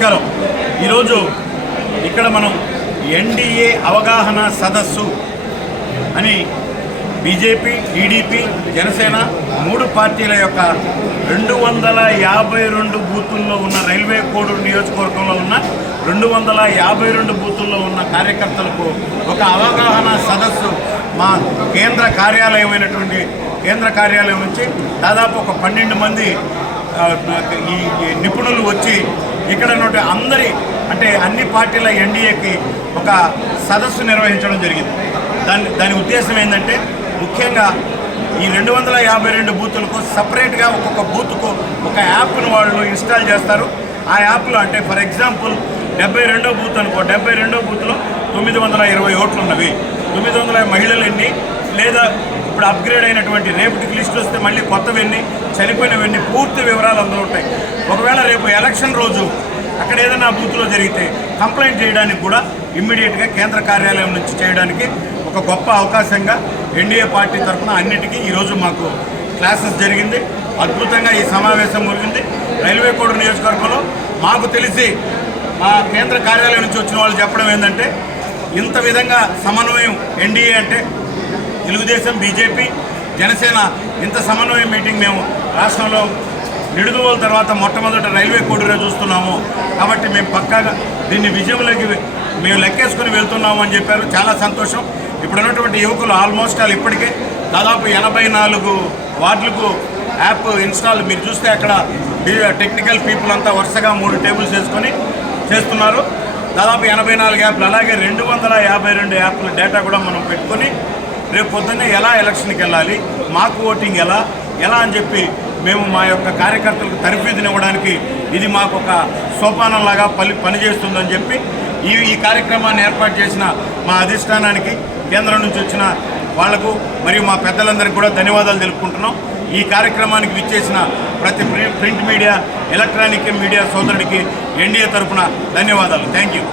నమస్కారం. ఈరోజు ఇక్కడ మనం ఎన్డీఏ అవగాహన సదస్సు అని బీజేపీ టీడీపీ జనసేన మూడు పార్టీల యొక్క రెండు వందల యాభై రెండు బూతుల్లో ఉన్న రైల్వే కోడూరు నియోజకవర్గంలో ఉన్న రెండు వందల యాభై రెండు బూతుల్లో ఉన్న కార్యకర్తలకు ఒక అవగాహన సదస్సు మా కేంద్ర కార్యాలయమైనటువంటి కేంద్ర కార్యాలయం నుంచి దాదాపు ఒక పన్నెండు మంది ఈ నిపుణులు వచ్చి ఇక్కడ ఉన్నటువంటి అందరి అంటే అన్ని పార్టీల ఎన్డీఏకి ఒక సదస్సు నిర్వహించడం జరిగింది. దాని దాని ఉద్దేశం ఏంటంటే ముఖ్యంగా ఈ రెండు వందల యాభై రెండు బూతులకు సపరేట్గా ఒక్కొక్క బూత్కు ఒక యాప్ను వాళ్ళు ఇన్స్టాల్ చేస్తారు. ఆ యాప్లో అంటే ఫర్ ఎగ్జాంపుల్ డెబ్బై రెండో బూత్ అనుకో డెబ్బై రెండో బూత్లో తొమ్మిది వందల ఇరవై ఓట్లు ఉన్నవి తొమ్మిది వందల మహిళలు ఎన్ని? లేదా ఇప్పుడు అప్గ్రేడ్ అయినటువంటి రేపటికి లిస్టులు వస్తే మళ్ళీ కొత్తవన్నీ చనిపోయినవన్నీ పూర్తి వివరాలు అందులో ఉంటాయి. ఒకవేళ రేపు ఎలక్షన్ రోజు అక్కడ ఏదైనా బూత్లో జరిగితే కంప్లైంట్ చేయడానికి కూడా ఇమ్మీడియట్గా కేంద్ర కార్యాలయం నుంచి చేయడానికి ఒక గొప్ప అవకాశంగా ఎన్డీఏ పార్టీ తరఫున అన్నిటికీ ఈరోజు మాకు క్లాసెస్ జరిగింది. అద్భుతంగా ఈ సమావేశం ముగిగింది రైల్వే కోడ్ నియోజకవర్గంలో మాకు తెలిసి మా కేంద్ర కార్యాలయం నుంచి వచ్చిన వాళ్ళు చెప్పడం ఏంటంటే ఇంత విధంగా సమన్వయం ఎన్డీఏ అంటే తెలుగుదేశం బీజేపీ జనసేన ఇంత సమన్వయ మీటింగ్ మేము రాష్ట్రంలో నిడుదవోల తర్వాత మొట్టమొదటి రైల్వే కోడూరే చూస్తున్నాము. కాబట్టి మేము పక్కాగా దీన్ని విజయంలోకి మేము లెక్కేసుకుని వెళ్తున్నాము అని చెప్పారు. చాలా సంతోషం. ఇప్పుడు ఉన్నటువంటి యువకులు ఆల్మోస్ట్ ఆల్ ఇప్పటికే దాదాపు ఎనభై నాలుగు వార్డులకు యాప్ ఇన్స్టాల్ మీరు చూస్తే అక్కడ టెక్నికల్ పీపుల్ అంతా వరుసగా మూడు టేబుల్స్ వేసుకొని చేస్తున్నారు. దాదాపు ఎనభై నాలుగు యాప్లు అలాగే రెండు వందల యాభై రెండు యాప్ల డేటా కూడా మనం పెట్టుకొని రేపు పొద్దున్నే ఎలా ఎలక్షన్కి వెళ్ళాలి మాకు ఓటింగ్ ఎలా ఎలా అని చెప్పి మేము మా యొక్క కార్యకర్తలకు తరఫీదునివ్వడానికి ఇది మాకు ఒక సోపానంలాగా పని పనిచేస్తుందని చెప్పి ఈ ఈ కార్యక్రమాన్ని ఏర్పాటు చేసిన మా అధిష్టానానికి కేంద్రం నుంచి వచ్చిన వాళ్ళకు మరియు మా పెద్దలందరికీ కూడా ధన్యవాదాలు తెలుపుకుంటున్నాం. ఈ కార్యక్రమానికి విచ్చేసిన ప్రతి ప్రింట్ మీడియా ఎలక్ట్రానిక్ మీడియా సోదరుడికి ఎన్డీఏ తరఫున ధన్యవాదాలు. Thank you.